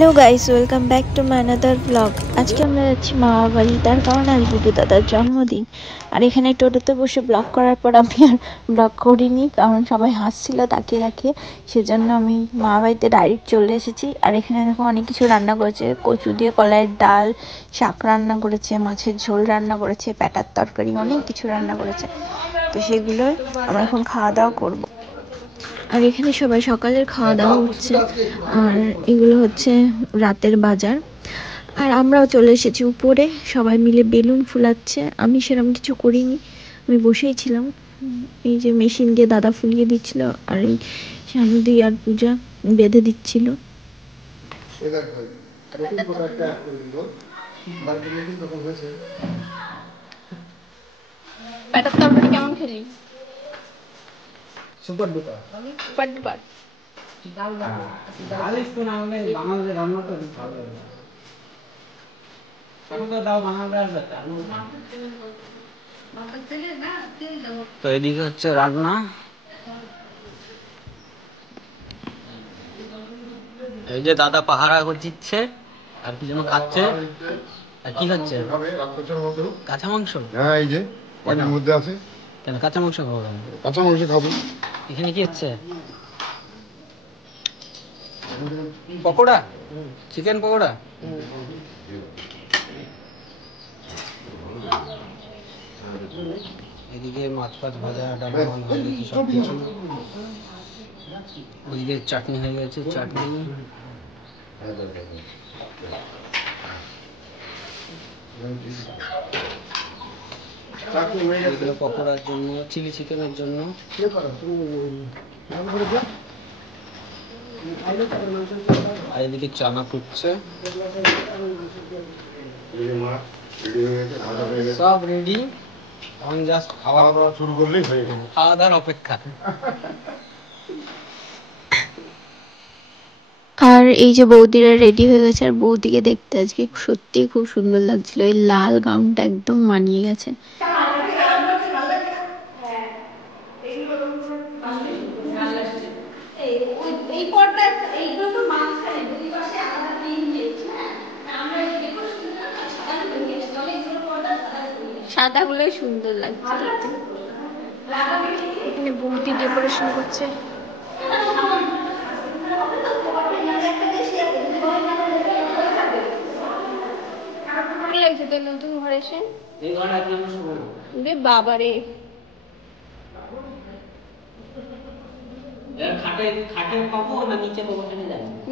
Hello guys, welcome back to my another blog. আজকে আমরা যাচ্ছি মামার বাড়ি, তার কারণ আজ বুবু দাদার জন্মদিন। আর এখানে টোটোতে বসে ব্লগ করার পর আমি আর ব্লগ করিনি, কারণ সবাই হাসছিল তাকিয়ে তাকিয়ে। সেজন্য আমি মামার বাড়িতে ডাইরেক্ট চলে এসেছি। আর এখানে দেখো অনেক কিছু রান্না করেছে, কচু দিয়ে কলাইয়ের ডাল, শাক রান্না করেছে, মাছের ঝোল রান্না করেছে, প্যাটার তরকারি, অনেক কিছু রান্না করেছে। তো সেগুলোই আমরা এখন খাওয়া দাওয়া করবো। আর এখানে সবাই সকালের খাওয়া দাওয়া হচ্ছে, আর এগুলো হচ্ছে রাতের বাজার। আর আমরাও চলে এসেছি উপরে, সবাই মিলে বেলুন ফুলাচ্ছে। আমি সেরকম কিছু করিনি, আমি বসেই ছিলাম। এই যে মেশিন দিয়ে দাদা ফুলিয়ে দিচ্ছিল, আর এই শানুদি আর পূজা বেঁধে দিচ্ছিল। কেমন খেলি? Super duper, super duper. তো এদিকে হচ্ছে রান্না, এই যে দাদা পাহারা দিচ্ছে আর কি যেন খাচ্ছে। আর কি খাচ্ছে? কাঁচা মাংস। হ্যাঁ, এই যে পানির মধ্যে আছে। কেন কাঁচা মাংস খাবো? কাঁচা মাংস খাবো। এখানে কি হচ্ছে? পকোড়া, চিকেন পকোড়া। এদিকে মাছ ফাছ ভাজা, ডাল সব কিছু। ওইদিকে চাটনি হয়ে গেছে, চাটনি। পকোড়ার জন্য, চিলি চিকেনের জন্য। আর এদিকে চানা ফুটছে, সব রেডি। এখন জাস্ট খাওয়া দাওয়া শুরু করলেই হয়ে গেল, খাওয়া দাওয়ার অপেক্ষা। আর এই যে বৌদিরা রেডি হয়ে গেছে, আর বৌদিকে দেখতে আজকে সত্যি খুব সুন্দর লাগছিল। এই লাল গাউনটা একদম মানিয়ে গেছে। সাদা গুলোই সুন্দর লাগছে। এখানে বৌদি ডেকোরেশন করছে। নতুন ঘরে এসে বাবারে,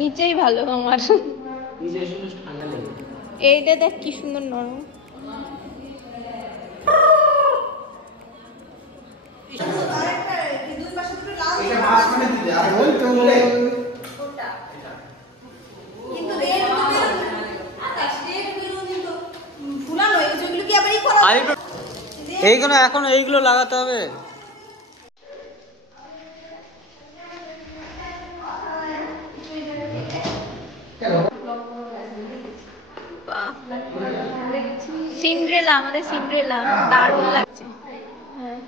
নিচেই ভালো আমার। এইটা দেখ কি সুন্দর নরম। এইগুলো এখন এইগুলো লাগাতে হবে। সিন্ড্রেলা, আমাদের সিন্ড্রেলা দারুণ লাগছে। হ্যাঁ,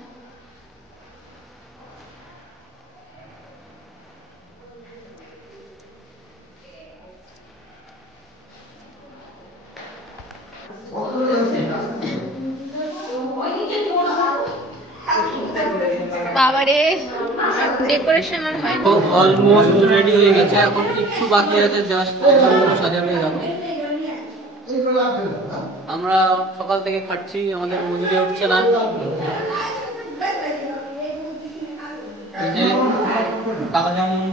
বাবারে ডেকোরেশন আর হয় না। অলমোস্ট রেডি হয়ে গেছে, এখন একটু বাকি আছে, জাস্ট সাজানো যাবে। আমরা সকাল থেকে খাচ্ছি, আমাদের মজুরি উঠছে না। এই যে কালো জামুন,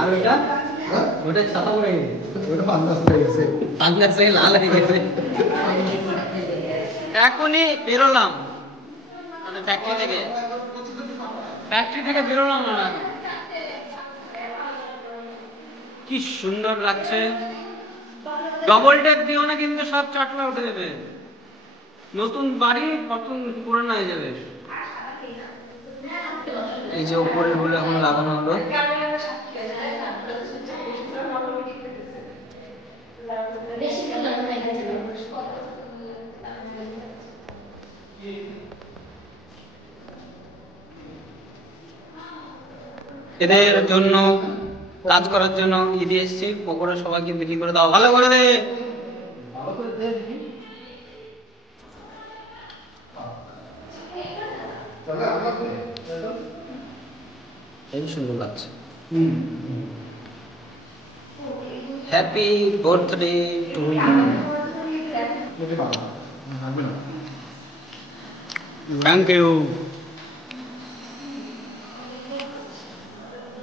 আর ওইটা ওটা ছাতা পড়ে গেছে, ওটা পান্দাস হয়ে গেছে, পান্দাস হয়ে লাল হয়ে গেছে। এখনই বেরোলাম ফ্যাক্টরি থেকে বেরোলাম না। কি সুন্দর লাগছে। ডবল ডেক দিও না কিন্তু, সব চাটলা উঠে যাবে। নতুন বাড়ি নতুন পুরানো হয়ে যাবে। এই যে উপরের গুলো এখন লাগানো হলো। এদের জন্য কাজ করার জন্য ঈদে এসছি, পকোড়া সবাইকে বিক্রি করে দাও, ভালো করে দে। এই সুন্দর লাগছে। Happy birthday to thank you.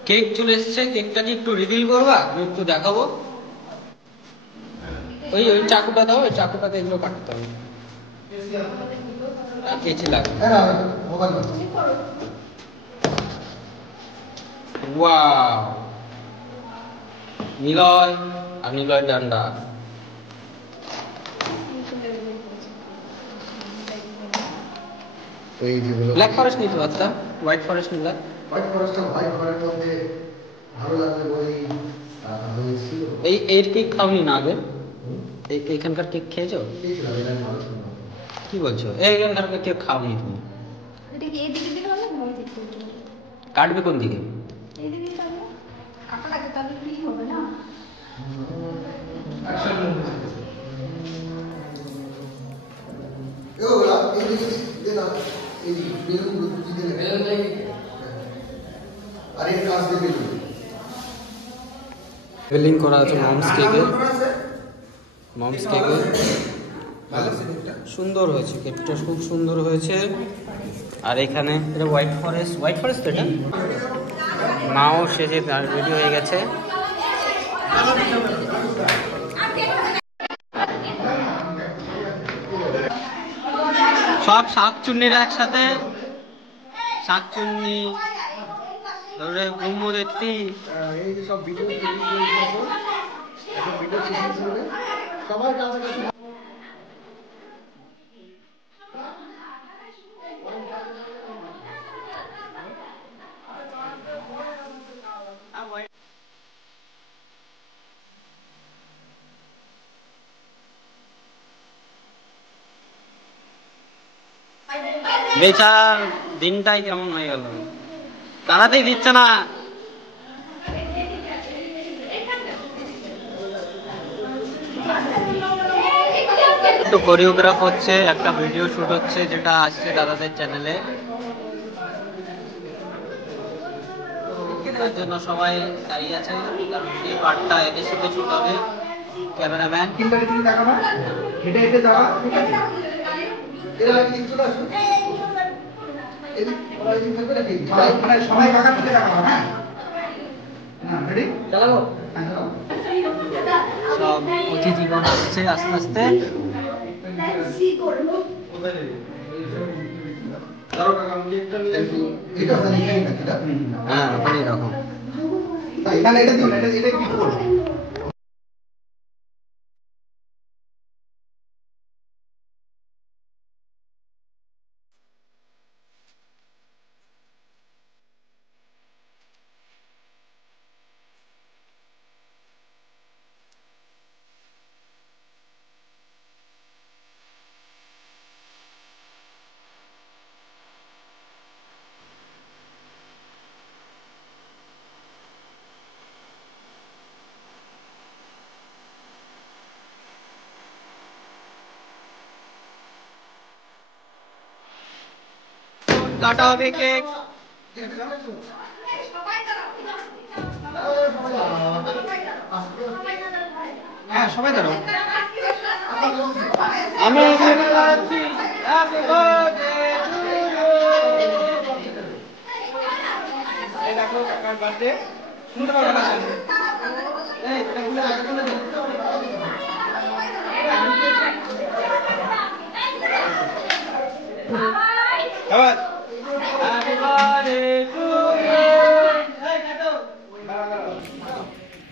Cake চলে এসছে, কেকটা কি একটু রিভিল করবা? আমি একটু দেখাবো। ওই ওই চাকুটা দাও, ওই চাকুটাতে এগুলো কাটতে হবে, কেচি লাগবে। ওয়াও, নিলয় আর নিলয় ডান্ডা। ব্ল্যাক ফরেস্ট নিতে পারতাম, হোয়াইট ফরেস্ট নিলাম। এই এর কেক খাওনি না আগে? এইখানকার কেক খেয়েছো? কি বলছো? এইখানকার কেক খাওনি তুমি? কাটবে কোন দিকে? বেলিং করা আছে মমস কেকে, মমস কেকে সুন্দর হয়েছে, কেকটা খুব সুন্দর হয়েছে। আর এখানে এটা হোয়াইট ফরেস্ট, হোয়াইট ফরেস্ট তো এটা। মাও সেজে রেডি হয়ে গেছে। সব শাকচুন্নিরা একসাথে, শাকচুন্নি ধরে ব্রহ্মদত্তি এই যে সব ভিডিও সবার কাছে। বেচার দিনটাই কেমন হয়ে গেল, দাঁড়াতেই দিচ্ছে না। একটু কোরিওগ্রাফ হচ্ছে, একটা ভিডিও শুট হচ্ছে যেটা আসছে দাদাদের চ্যানেলে, তার জন্য সবাই দাঁড়িয়ে আছে, কারণ সেই পার্টটা এদের সাথে শুট হবে। ক্যামেরাম্যান সব অতিথিগণ আসছে আস্তে আস্তে। হ্যাঁ ওখানে এরকম কাটা হবে কেক। হ্যাঁ সবাই ধরো, আমি দেখো কাকার বার্থডে শুনতে পারবে না।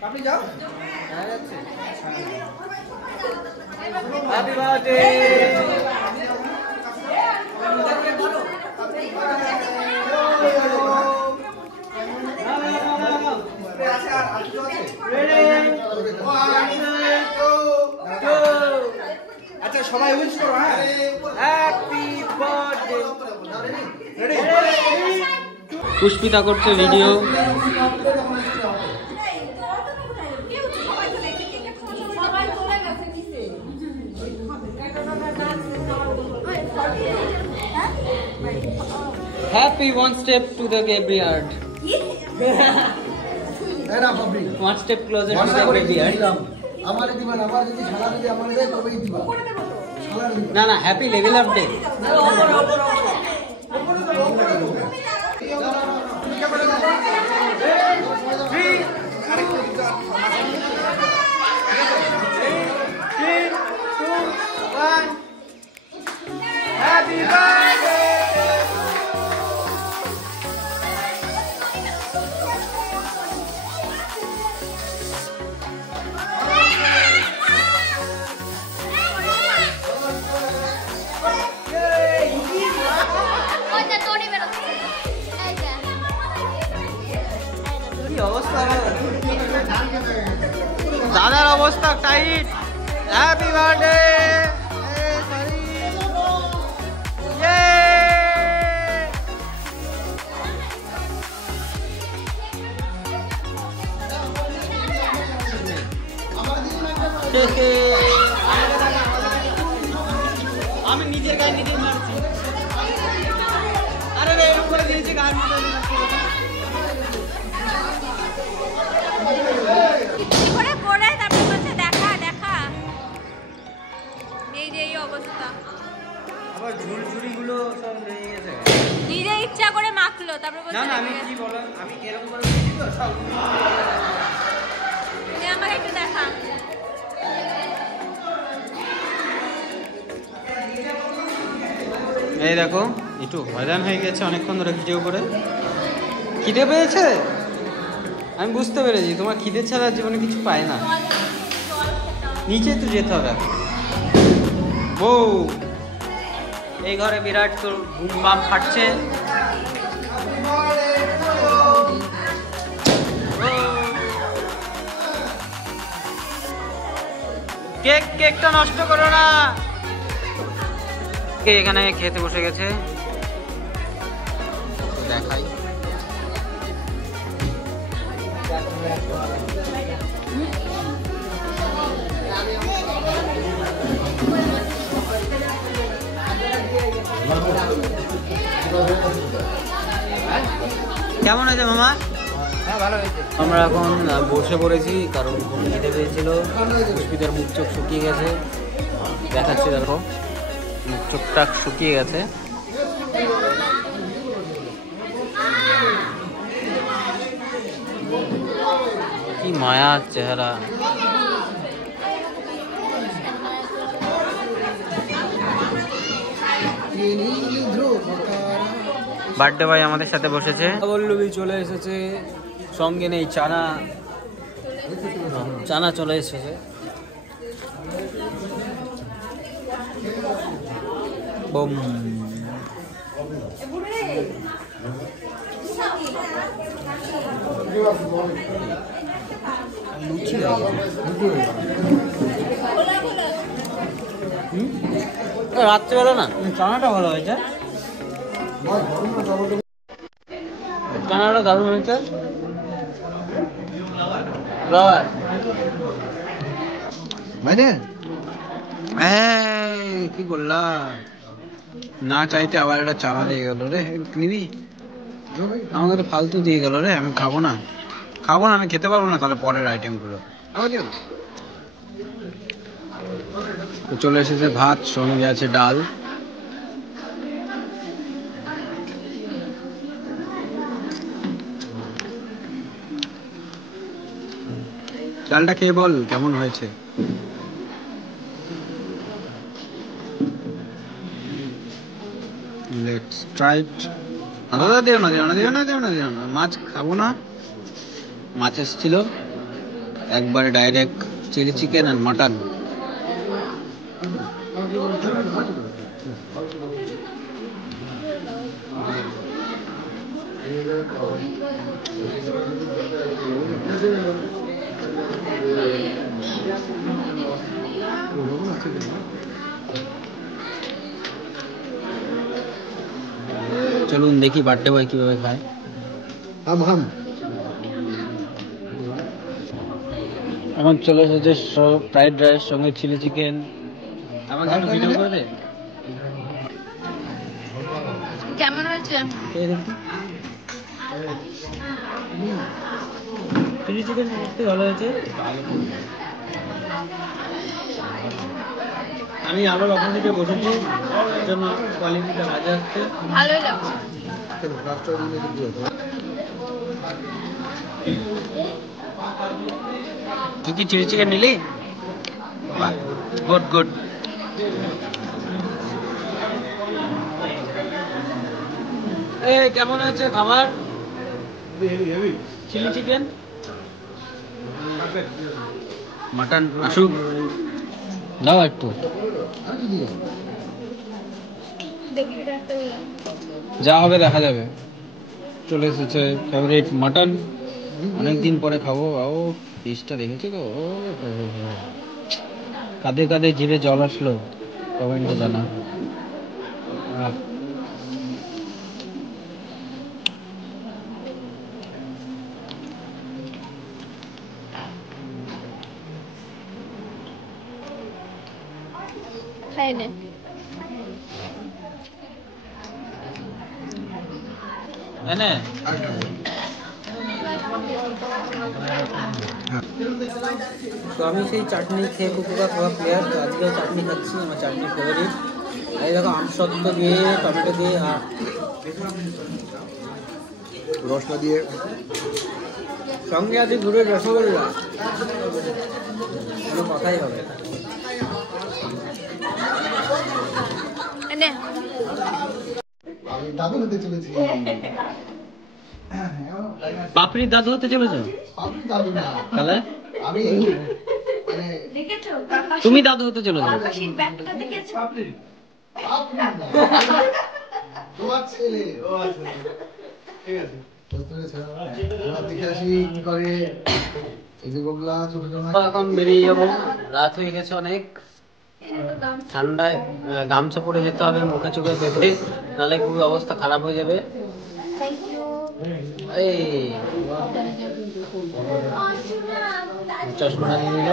আপনি যাও, হ্যাপি বার্থডে। আচ্ছা সবাই উইশ করো। হ্যাঁ হ্যাপি বার্থডে। রেডি? পুষ্পিতা করছে video. Happy one step to the graveyard. One step closer to the graveyard. না না, happy level up day. Happy birthday! দাদার অবস্থা টাইট। Happy birthday. আমি নিজের গায়ে নিজেই মারছি। আরে রে এরকম করে দিয়েছি গান নিজে ইচ্ছা করে মাখলো তারপর বলছে না আমি কি বলো, আমি এরকম করে দিয়েছি তো সব। আমাকে একটু দেখা। এই দেখো একটু হয়রান হয়ে গেছে অনেকক্ষণ ধরে ভিডিও করে। খিদে পেয়েছে, আমি বুঝতে পেরেছি তোমার খিদে ছাড়া জীবনে কিছু পায় না। নিচে তো যেতে হবে। বউ এই ঘরে বিরাট তোর বুম বাম ফাটছে। কেকটা নষ্ট করো না। এখানে খেতে বসে গেছে, দেখাই। কেমন হয়েছে মামা? হ্যাঁ ভালো হয়েছে। আমরা এখন বসে পড়েছি কারণ ঘুম খেতে পেয়েছিল। পুষ্পিতার মুখ চোখ শুকিয়ে গেছে, দেখাচ্ছি দেখো মুখ চোখটা শুকিয়ে গেছে। কি মায়ার চেহারা। বার্থডে ভাই আমাদের সাথে বসেছে। বল্লবী চলে এসেছে, সঙ্গে নেই চানা। চানা চলে এসেছে। বম রাত্রেবেলা না চানাটা ভালো হয়েছে। চানাটা দারুণ হয়েছে। কি করলা না চাইতে আবার একটা চানা দিয়ে গেল রে। নিবি? আমাকে তো ফালতু দিয়ে গেল রে। আমি খাবো না, আমি খেতে পারবো না। তাহলে পরের আইটেম গুলো চলে এসেছে। ভাত সঙ্গে আছে ডাল। ডালটা খেয়ে বল কেমন হয়েছে। Let's try it. দাদা দেও না। মাছ খাবো না। মাছ এসেছিল একবারে ডাইরেক্ট চিলি চিকেন আর মাটন। চলুন দেখি বার্থডে বয় কিভাবে খায়। হাম এখন চলে এসেছে ফ্রাইড রাইস সঙ্গে চিলি চিকেন। আমাকে একটু ভিডিও করে দে। কেমন হয়েছে? চিলি চিকেন ভালো হয়েছে। আমি আবার ওখান থেকে বসেছি, এর জন্য কোয়ালিটিটা বাজে আসছে। ভালোই লাগছে। তুই কি চিলি চিকেন নিলি? Good good. কেমন আছে খাবার? চিলি চিকেন, মাটন আসুক, দাও একটু। যা হবে দেখা যাবে। চলে এসেছে ফেভারিট মাটন, অনেকদিন পরে খাবো। ও পিসটা দেখেছো তো, কাঁধে কাঁধে জিভে জল আসলো, কমেন্টে জানা। খাই নে। এনে তো আমি সেই চাটনি খেয়ে কুকুরা খাওয়া প্লেয়ার, তো আজকেও চাটনি খাচ্ছি, আমার চাটনি ফেভারিট। এই দেখো আমসত্ব দিয়ে, টমেটো দিয়ে, আর রসনা দিয়ে সঙ্গে আছে গুড়ের রসগোল্লা, কোনো কথাই হবে। নে। আমি দাদু হতে চলেছি। পাপড়ির দাদু হতে চলেছো? আপনি দাদু না, তাহলে আমি মানে তুমি দাদু হতে চলেছো? আপনি না, তোমার ছেলে। ও আচ্ছা, ঠিক আছে। দেখে আসি কি করে এই যে গোগলা ছোট ছোট। এখন বেরিয়ে যাবো, রাত হয়ে গেছে অনেক, ঠান্ডায় গামছা পরে যেতে হবে মুখে চোখে বেঁধে, নাহলে খুব অবস্থা খারাপ হয়ে যাবে। এই চশমাটা নিয়ে নিল।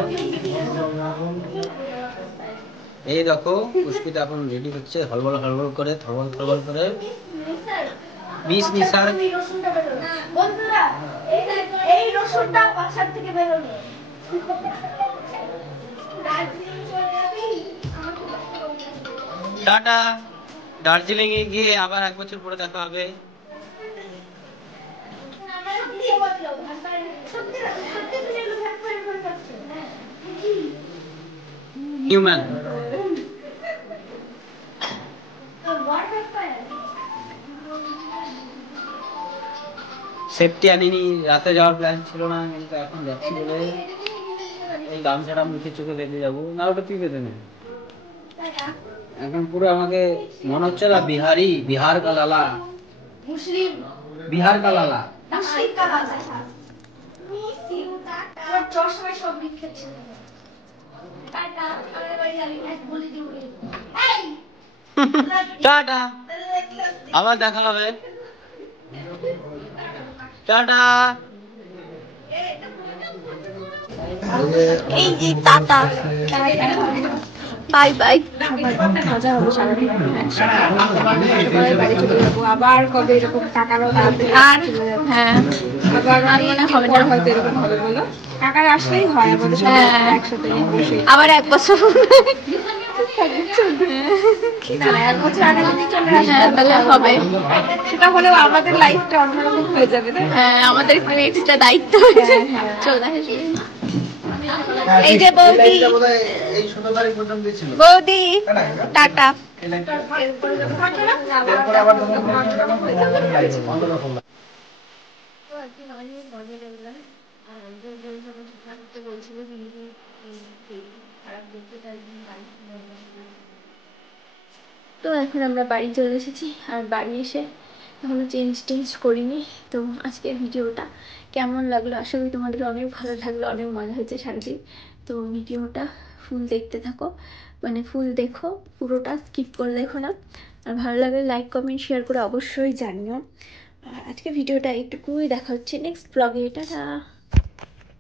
এই দেখো পুষ্পিতা এখন রেডি হচ্ছে, হলবল হলবল করে, থরবল থরবল করে। মিস মিসার বন্ধুরা এই রসুনটা বাসার থেকে বেরোলো। টাটা। দার্জিলিং এ গিয়ে আবার 1 বছর পরে দেখা হবে। হিউম্যান সেফটি আনিনি, রাতে যাওয়ার প্ল্যান ছিল না, কিন্তু এখন যাচ্ছি বলে এই গামছাটা মুখে চোখে বেঁধে যাবো। না ওটা তুই বেঁধে নে। এখন পুরো আমাকে মনে হচ্ছে না বিহারি, বিহার কা লালা, মুসলিম, বিহার কা লালা। মুসলিম का लाला और चश्मे सब लिखेছে। টাটা, আমরা বাড়ি যাবি, এক বলে দিও। এই টাটা, আবার দেখা হবে। টাটা। এই যে টাটা, বাই বাই। মজা হবে সারাদিন একসাথে। সবাই বাড়ি চলে যাবো, আবার কবে এরকম কাকারও হবে। আর হ্যাঁ, আবার মনে হবে না হয়তো এরকম হবে, বলো কাকার আসলেই হয় আমাদের সবাই একসাথে বসে। আবার 1 বছর এক বছর আগে যদি চলে আসে তাহলে হবে, সেটা হলেও আমাদের লাইফটা অন্যরকম হয়ে যাবে। হ্যাঁ, আমাদের একটু এক্সট্রা দায়িত্ব হয়েছে, চলে আসবে। এই যে বৌদি, এই 16 তারিখ পর্যন্ত ছিল। বৌদি টাটা। তো এখন আমরা বাড়ি চলে এসেছি, আর বাড়ি এসে এখনো চেঞ্জ করিনি। তো আজকের ভিডিওটা কেমন লাগলো, আশা করি তোমাদের অনেক ভালো লাগলো, অনেক মজা হয়েছে সারাদিন। তো ভিডিওটা ফুল দেখতে থাকো, মানে ফুল দেখো, পুরোটা স্কিপ করে দেখো না। আর ভালো লাগলে লাইক কমেন্ট শেয়ার করে অবশ্যই জানিও। আজকে ভিডিওটা একটুকুই দেখা হচ্ছে নেক্সট ব্লগে। টাটা।